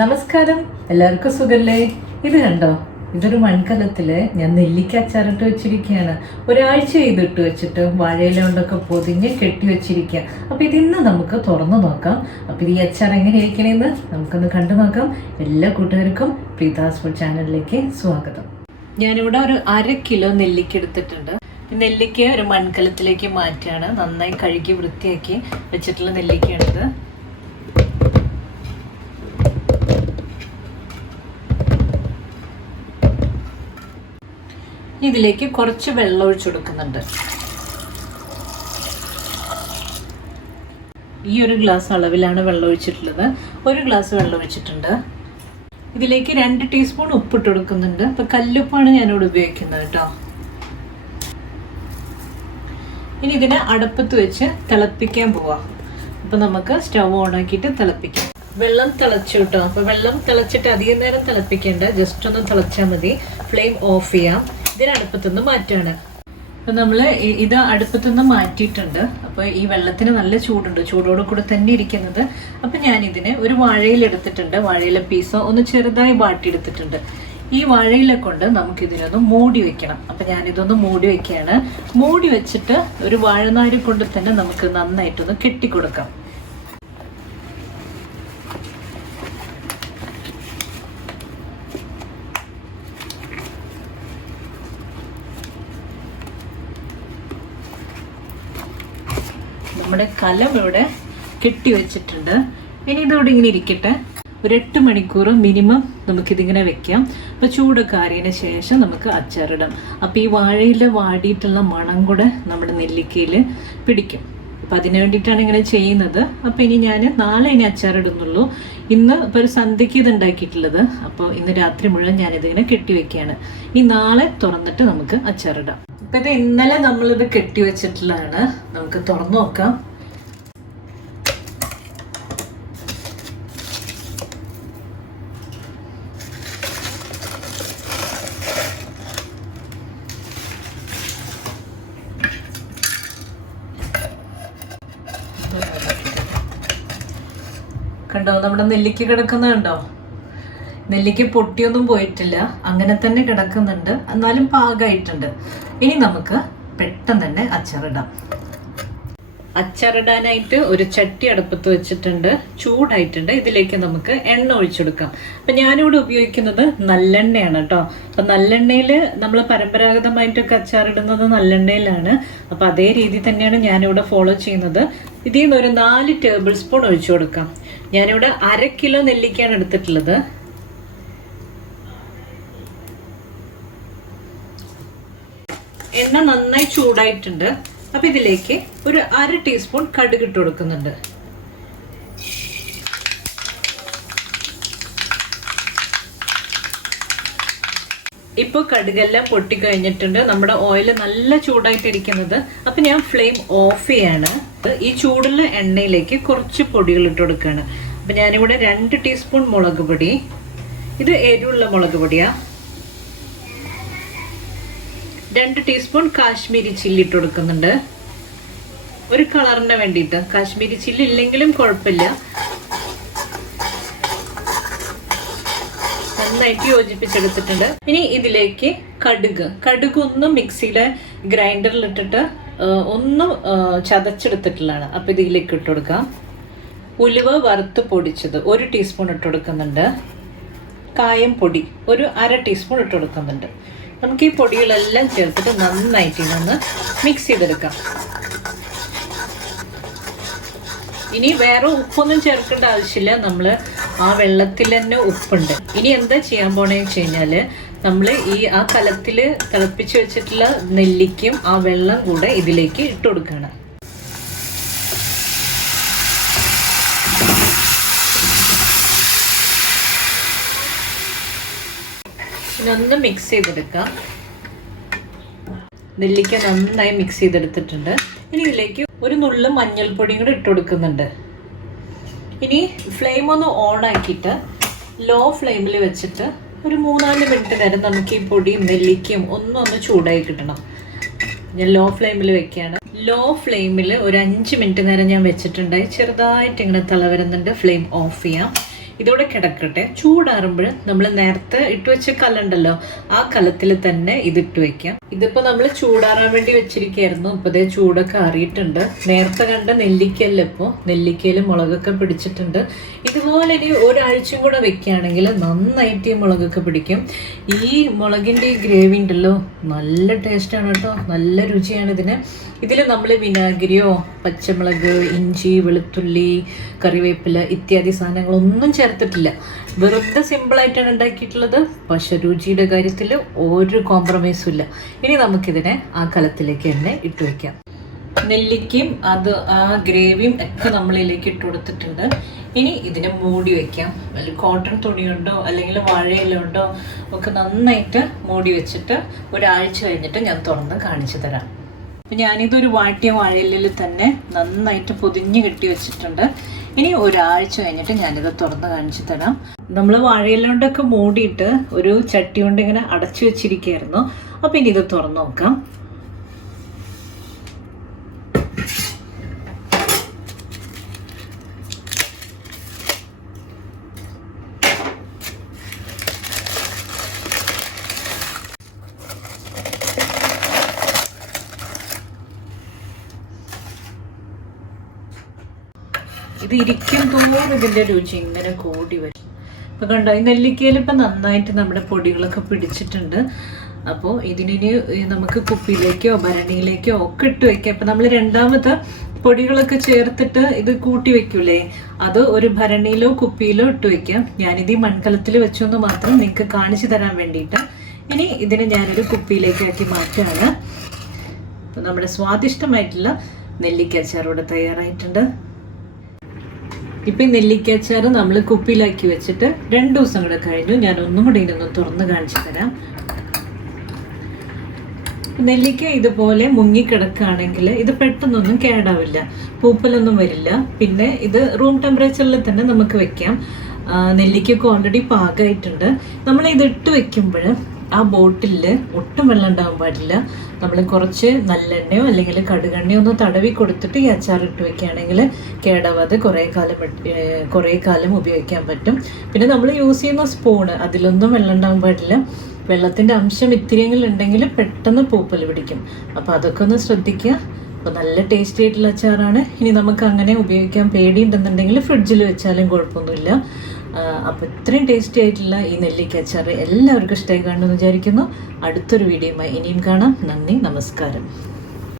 നമസ്കാരം, എല്ലാവർക്കും സുഖല്ലേ? ഇത് കണ്ടോ, ഇതൊരു മൺകലത്തില് ഞാൻ നെല്ലിക്ക അച്ചാറിട്ട് വെച്ചിരിക്കുകയാണ്. ഒരാഴ്ച ചെയ്തിട്ട് വെച്ചിട്ട് വാഴയില കൊണ്ടൊക്കെ പൊതിഞ്ഞ് കെട്ടി വെച്ചിരിക്കുക. അപ്പൊ ഇതിന്ന് നമുക്ക് തുറന്നു നോക്കാം. അപ്പൊ ഈ അച്ചാർ എങ്ങനെ ഇരിക്കണേന്ന് നമുക്കൊന്ന് കണ്ടു നോക്കാം. എല്ലാ കൂട്ടുകാർക്കും പ്രീതാസ് ഫുഡ് ചാനലിലേക്ക് സ്വാഗതം. ഞാനിവിടെ ഒരു 1/2 കിലോ നെല്ലിക്ക എടുത്തിട്ടുണ്ട്. നെല്ലിക്ക ഒരു മൺകലത്തിലേക്ക് മാറ്റിയാണ്. നന്നായി കഴുകി വൃത്തിയാക്കി വെച്ചിട്ടുള്ള നെല്ലിക്കയാണിത്. ഇതിലേക്ക് കുറച്ച് വെള്ളം ഒഴിച്ചു കൊടുക്കുന്നുണ്ട്. ഈ ഒരു ഗ്ലാസ് അളവിലാണ് വെള്ളം ഒഴിച്ചിട്ടുള്ളത്. 1 ഗ്ലാസ് വെള്ളം ഒഴിച്ചിട്ടുണ്ട്. ഇതിലേക്ക് 2 ടീസ്പൂൺ ഉപ്പിട്ട് കൊടുക്കുന്നുണ്ട്. ഇപ്പം കല്ലുപ്പാണ് ഞാനിവിടെ ഉപയോഗിക്കുന്നത് കേട്ടോ. ഇനി ഇതിനെ അടുപ്പത്ത് വെച്ച് തിളപ്പിക്കാൻ പോവാം. അപ്പം നമുക്ക് സ്റ്റവ് ഓൺ ആക്കിയിട്ട് തിളപ്പിക്കാം. വെള്ളം തിളച്ചു കേട്ടോ. അപ്പോൾ വെള്ളം തിളച്ചിട്ട് അധികം നേരം തിളപ്പിക്കേണ്ട, ജസ്റ്റ് ഒന്ന് തിളച്ചാൽ മതി. ഫ്ലെയിം ഓഫ് ചെയ്യാം. ഇതിന് അടുപ്പത്തുനിന്ന് മാറ്റാണ്. അപ്പം നമ്മൾ ഇത് അടുപ്പത്തുനിന്ന് മാറ്റിയിട്ടുണ്ട്. അപ്പോൾ ഈ വെള്ളത്തിന് നല്ല ചൂടുണ്ട്, ചൂടോട് കൂടെ തന്നെ ഇരിക്കുന്നത്. അപ്പം ഞാനിതിനെ ഒരു വാഴയില എടുത്തിട്ടുണ്ട്. വാഴയില പീസോ ഒന്ന് ചെറുതായി വാട്ടിയെടുത്തിട്ടുണ്ട്. ഈ വാഴയില കൊണ്ട് നമുക്കിതിനൊന്ന് മൂടി വെക്കണം. അപ്പം ഞാനിതൊന്ന് മൂടി വെക്കുകയാണ്. മൂടി വെച്ചിട്ട് ഒരു വാഴനാര് കൊണ്ട് തന്നെ നമുക്ക് നന്നായിട്ടൊന്ന് കെട്ടിക്കൊടുക്കാം. നമ്മുടെ കലം ഇവിടെ കെട്ടി വെച്ചിട്ടുണ്ട്. ഇനി ഇതോടെ ഇങ്ങനെ ഇരിക്കട്ടെ. ഒരു 8 മണിക്കൂർ മിനിമം നമുക്കിതിങ്ങനെ വെക്കാം. അപ്പോൾ ചൂടൊക്കെ ആറിയതിന് ശേഷം നമുക്ക് അച്ചാറിടാം. അപ്പോൾ ഈ വാഴയിൽ വാടിയിട്ടുള്ള മണം കൂടെ നമ്മുടെ നെല്ലിക്കയിൽ പിടിക്കും. അപ്പോൾ അതിന് വേണ്ടിയിട്ടാണ് ഇങ്ങനെ ചെയ്യുന്നത്. അപ്പോൾ ഇനി ഞാൻ നാളെ ഇനി അച്ചാറിടുന്നുള്ളൂ. ഇന്ന് ഇപ്പോൾ ഒരു സന്ധ്യയ്ക്ക് ഇത് ഉണ്ടാക്കിയിട്ടുള്ളത്. അപ്പോൾ ഇന്ന് രാത്രി മുഴുവൻ ഞാനിതിങ്ങനെ കെട്ടി വെക്കുകയാണ്. ഈ നാളെ തുറന്നിട്ട് നമുക്ക് അച്ചാറിടാം. ഇപ്പം ഇത് ഇന്നലെ നമ്മളിത് കെട്ടി വെച്ചിട്ടുള്ളതാണ്. നമുക്ക് തുറന്നു നോക്കാം. കണ്ടോ, നമ്മുടെ നെല്ലിക്ക കിടക്കുന്നത് കണ്ടോ? നെല്ലിക്ക പൊട്ടിയൊന്നും പോയിട്ടില്ല, അങ്ങനെ തന്നെ കിടക്കുന്നുണ്ട്. എന്നാലും പാകമായിട്ടുണ്ട്. ഇനി നമുക്ക് പെട്ടെന്ന് തന്നെ അച്ചാറിടാം. അച്ചാറിടാനായിട്ട് ഒരു ചട്ടി അടുപ്പത്ത് വെച്ചിട്ടുണ്ട്. ചൂടായിട്ടുണ്ട്. ഇതിലേക്ക് നമുക്ക് എണ്ണ ഒഴിച്ചെടുക്കാം. അപ്പം ഞാനിവിടെ ഉപയോഗിക്കുന്നത് നല്ലെണ്ണയാണ് കേട്ടോ. അപ്പം നല്ലെണ്ണയിൽ നമ്മൾ പരമ്പരാഗതമായിട്ടൊക്കെ അച്ചാറിടുന്നത് നല്ലെണ്ണയിലാണ്. അപ്പം അതേ രീതി തന്നെയാണ് ഞാനിവിടെ ഫോളോ ചെയ്യുന്നത്. ഇതിൽ നിന്ന് ഒരു 4 ടേബിൾ സ്പൂൺ ഒഴിച്ചു കൊടുക്കാം. ഞാനിവിടെ 1/2 കിലോ നെല്ലിക്കയാണ് എടുത്തിട്ടുള്ളത്. എണ്ണ നന്നായി ചൂടായിട്ടുണ്ട്. അപ്പം ഇതിലേക്ക് ഒരു 1/2 ടീസ്പൂൺ കടുക് ഇട്ട് കൊടുക്കുന്നുണ്ട്. ഇപ്പോൾ കടുകെല്ലാം പൊട്ടിക്കഴിഞ്ഞിട്ടുണ്ട്. നമ്മുടെ ഓയിൽ നല്ല ചൂടായിട്ടിരിക്കുന്നത്. അപ്പം ഞാൻ ഫ്ലെയിം ഓഫ് ചെയ്യാണ്. ഈ ചൂടുള്ള എണ്ണയിലേക്ക് കുറച്ച് പൊടികൾ ഇട്ട് കൊടുക്കുകയാണ്. അപ്പം ഞാനിവിടെ 2 ടീസ്പൂൺ മുളക് പൊടി. ഇത് എരിവുള്ള മുളക് പൊടിയാണ്. 2 ടീസ്പൂൺ കാശ്മീരി ചില്ലി ഇട്ട് കൊടുക്കുന്നുണ്ട്. ഒരു കളറിന് വേണ്ടിയിട്ട്. കാശ്മീരി ചില്ലി ഇല്ലെങ്കിലും കുഴപ്പമില്ല. നന്നായിട്ട് യോജിപ്പിച്ചെടുത്തിട്ടുണ്ട്. ഇനി ഇതിലേക്ക് കടുക് ഒന്ന് മിക്സിയിലെ ഗ്രൈൻഡറിലിട്ടിട്ട് ഒന്ന് ചതച്ചെടുത്തിട്ടുള്ളതാണ്. അപ്പം ഇതിലേക്ക് ഇട്ട് കൊടുക്കാം. ഉലുവ വറുത്ത് പൊടിച്ചത് 1 ടീസ്പൂൺ ഇട്ട് കൊടുക്കുന്നുണ്ട്. കായം പൊടി ഒരു 1/2 ടീസ്പൂൺ ഇട്ട് കൊടുക്കുന്നുണ്ട്. നമുക്ക് ഈ പൊടികളെല്ലാം ചേർത്തിട്ട് നന്നായിട്ട് ഇതൊന്ന് മിക്സ് ചെയ്തെടുക്കാം. ഇനി വേറെ ഉപ്പൊന്നും ചേർക്കേണ്ട ആവശ്യമില്ല. നമ്മൾ ആ വെള്ളത്തിൽ തന്നെ ഉപ്പുണ്ട്. ഇനി എന്താ ചെയ്യാൻ പോണേന്ന് വെച്ച് കഴിഞ്ഞാൽ നമ്മൾ ആ കലത്തിൽ തിളപ്പിച്ച് വെച്ചിട്ടുള്ള നെല്ലിക്കും ആ വെള്ളം കൂടെ ഇതിലേക്ക് ഇട്ട് കൊടുക്കണം. ഒന്ന് മിക്സ് ചെയ്തെടുക്കാം. നെല്ലിക്ക നന്നായി മിക്സ് ചെയ്തെടുത്തിട്ടുണ്ട്. ഇനി ഇതിലേക്ക് ഒരു നുള്ളു മഞ്ഞൾപ്പൊടിയും കൂടെ ഇട്ട് കൊടുക്കുന്നുണ്ട്. ഇനി ഫ്ലെയിം ഒന്ന് ഓൺ ആക്കിയിട്ട് ലോ ഫ്ലെയിമിൽ വെച്ചിട്ട് ഒരു 3-4 മിനിറ്റ് നേരം നമുക്ക് ഈ പൊടിയും നെല്ലിക്കയും ഒന്ന് ചൂടായി കിട്ടണം. ഞാൻ ലോ ഫ്ലെയിമിൽ വെക്കുകയാണ്. ലോ ഫ്ലെയിമിൽ ഒരു 5 മിനിറ്റ് നേരം ഞാൻ വെച്ചിട്ടുണ്ടായി. ചെറുതായിട്ട് ഇങ്ങനെ തിള വരുന്നുണ്ട്. ഫ്ലെയിം ഓഫ് ചെയ്യാം. ഇതോടെ കിടക്കട്ടെ. ചൂടാറുമ്പോൾ നമ്മൾ നേരത്തെ ഇട്ട് വെച്ച കല്ലുണ്ടല്ലോ, ആ കലത്തിൽ തന്നെ ഇതിട്ട് വെക്കാം. ഇതിപ്പോൾ നമ്മൾ ചൂടാറാൻ വേണ്ടി വെച്ചിരിക്കുകയായിരുന്നു. ഇപ്പോൾ ഇതേ ചൂടൊക്കെ അറിയിട്ടുണ്ട്. നേരത്തെ കണ്ട നെല്ലിക്കയല്ല, ഇപ്പോൾ നെല്ലിക്കയിൽ മുളകൊക്കെ പിടിച്ചിട്ടുണ്ട്. ഇതുപോലെ ഇനി ഒരാഴ്ചയും കൂടെ വെക്കുകയാണെങ്കിൽ നന്നായിട്ട് ഈ മുളകൊക്കെ പിടിക്കും. ഈ മുളകിൻ്റെ ഈ ഗ്രേവി ഉണ്ടല്ലോ നല്ല ടേസ്റ്റാണ് കേട്ടോ, നല്ല രുചിയാണ് ഇതിന്. ഇതിൽ നമ്മൾ വിനാഗിരിയോ പച്ചമുളക്, ഇഞ്ചി, വെളുത്തുള്ളി, കറിവേപ്പില ഇത്യാദി സാധനങ്ങളൊന്നും ചേർത്തിട്ടില്ല. വെറുതെ സിമ്പിളായിട്ടാണ് ഉണ്ടാക്കിയിട്ടുള്ളത്. പക്ഷെ രുചിയുടെ കാര്യത്തിൽ ഒരു കോംപ്രമൈസും ഇല്ല. ഇനി നമുക്കിതിനെ ആ കലത്തിലേക്ക് തന്നെ ഇട്ട് വയ്ക്കാം. നെല്ലിക്കയും ആ ഗ്രേവിയും ഒക്കെ നമ്മളിതിലേക്ക് ഇട്ട് കൊടുത്തിട്ടുണ്ട്. ഇനി ഇതിനെ മൂടി വയ്ക്കാം. വല്ല കോട്ടൺ തുണിയുണ്ടോ അല്ലെങ്കിൽ വാഴയില ഉണ്ടോ ഒക്കെ നന്നായിട്ട് മൂടി വെച്ചിട്ട് ഒരാഴ്ച കഴിഞ്ഞിട്ട് ഞാൻ തുറന്ന് കാണിച്ചു തരാം. അപ്പം ഞാനിതൊരു വാട്ടിയ വാഴയിലയിൽ തന്നെ നന്നായിട്ട് പൊതിഞ്ഞ് കെട്ടി വെച്ചിട്ടുണ്ട്. ഇനി ഒരാഴ്ച കഴിഞ്ഞിട്ട് ഞാനിത് തുറന്ന് കാണിച്ചു തരാം. നമ്മൾ വാഴയില കൊണ്ടൊക്കെ മൂടിയിട്ട് ഒരു ചട്ടി കൊണ്ട് ഇങ്ങനെ അടച്ചു വെച്ചിരിക്കുകയായിരുന്നു. അപ്പം ഇനി ഇത് തുറന്ന് നോക്കാം. ഇത് ഇരിക്കും തോറും ഇതിൻ്റെ രുചി ഇങ്ങനെ കൂടി വരും. ഇപ്പം കണ്ടോ, ഈ നെല്ലിക്കയിൽ ഇപ്പം നന്നായിട്ട് നമ്മുടെ പൊടികളൊക്കെ പിടിച്ചിട്ടുണ്ട്. അപ്പോൾ ഇതിനി നമുക്ക് കുപ്പിയിലേക്കോ ഭരണിയിലേക്കോ ഒക്കെ ഇട്ട് വയ്ക്കാം. ഇപ്പം നമ്മൾ രണ്ടാമത്തെ പൊടികളൊക്കെ ചേർത്തിട്ട് ഇത് കൂട്ടി വെക്കൂലേ, അത് ഒരു ഭരണിയിലോ കുപ്പിയിലോ ഇട്ട് വയ്ക്കാം. ഞാനിത് ഈ മൺകലത്തിൽ വെച്ചൊന്ന് മാത്രം നിങ്ങൾക്ക് കാണിച്ചു തരാൻ വേണ്ടിയിട്ട്. ഇനി ഇതിനെ ഞാനൊരു കുപ്പിയിലേക്കാക്കി മാറ്റുകയാണ്. അപ്പം നമ്മുടെ സ്വാദിഷ്ടമായിട്ടുള്ള നെല്ലിക്ക അച്ചാർ ഇവിടെ തയ്യാറായിട്ടുണ്ട്. ഇപ്പം ഈ നെല്ലിക്ക അച്ചാർ നമ്മൾ കുപ്പിയിലാക്കി വെച്ചിട്ട് 2 ദിവസം കൂടെ കഴിഞ്ഞു. ഞാൻ ഒന്നും കൂടി ഇതൊന്ന് തുറന്ന് കാണിച്ചു തരാം. നെല്ലിക്ക ഇതുപോലെ മുങ്ങിക്കിടക്കുകയാണെങ്കിൽ ഇത് പെട്ടെന്നൊന്നും കേടാവില്ല, പൂപ്പലൊന്നും വരില്ല. പിന്നെ ഇത് റൂം ടെമ്പറേച്ചറിൽ തന്നെ നമുക്ക് വെക്കാം. നെല്ലിക്കൊക്കെ ഓൾറെഡി പാകമായിട്ടുണ്ട്. നമ്മൾ ഇത് ഇട്ട് വെക്കുമ്പോൾ ആ ബോട്ടിലിൽ ഒട്ടും വെള്ളം ഉണ്ടാകാൻ പാടില്ല. നമ്മൾ കുറച്ച് നല്ലെണ്ണയോ അല്ലെങ്കിൽ കടുകെണ്ണയോ ഒന്ന് തടവി കൊടുത്തിട്ട് ഈ അച്ചാർ ഇട്ട് വെക്കുകയാണെങ്കിൽ കേടാവാതെ കുറേ കാലം ഉപയോഗിക്കാൻ പറ്റും. പിന്നെ നമ്മൾ യൂസ് ചെയ്യുന്ന സ്പൂണ് അതിലൊന്നും വെള്ളം ഉണ്ടാകാൻ പാടില്ല. വെള്ളത്തിൻ്റെ അംശം ഇത്തിരിയെങ്കിലും ഉണ്ടെങ്കിൽ പെട്ടെന്ന് പൂപ്പൽ പിടിക്കും. അപ്പോൾ അതൊക്കെ ഒന്ന് ശ്രദ്ധിക്കുക. അപ്പോൾ നല്ല ടേസ്റ്റി ആയിട്ടുള്ള അച്ചാറാണ്. ഇനി നമുക്ക് അങ്ങനെ ഉപയോഗിക്കാൻ പേടിയുണ്ടെന്നുണ്ടെങ്കിൽ ഫ്രിഡ്ജിൽ വെച്ചാലും കുഴപ്പമൊന്നുമില്ല. അപ്പോൾ ഇത്രയും ടേസ്റ്റി ആയിട്ടുള്ള ഈ നെല്ലിക്ക അച്ചാർ എല്ലാവർക്കും ഇഷ്ടമായി കാണുമെന്ന് വിചാരിക്കുന്നു. അടുത്തൊരു വീഡിയോയുമായി ഇനിയും കാണാം. നന്ദി, നമസ്കാരം.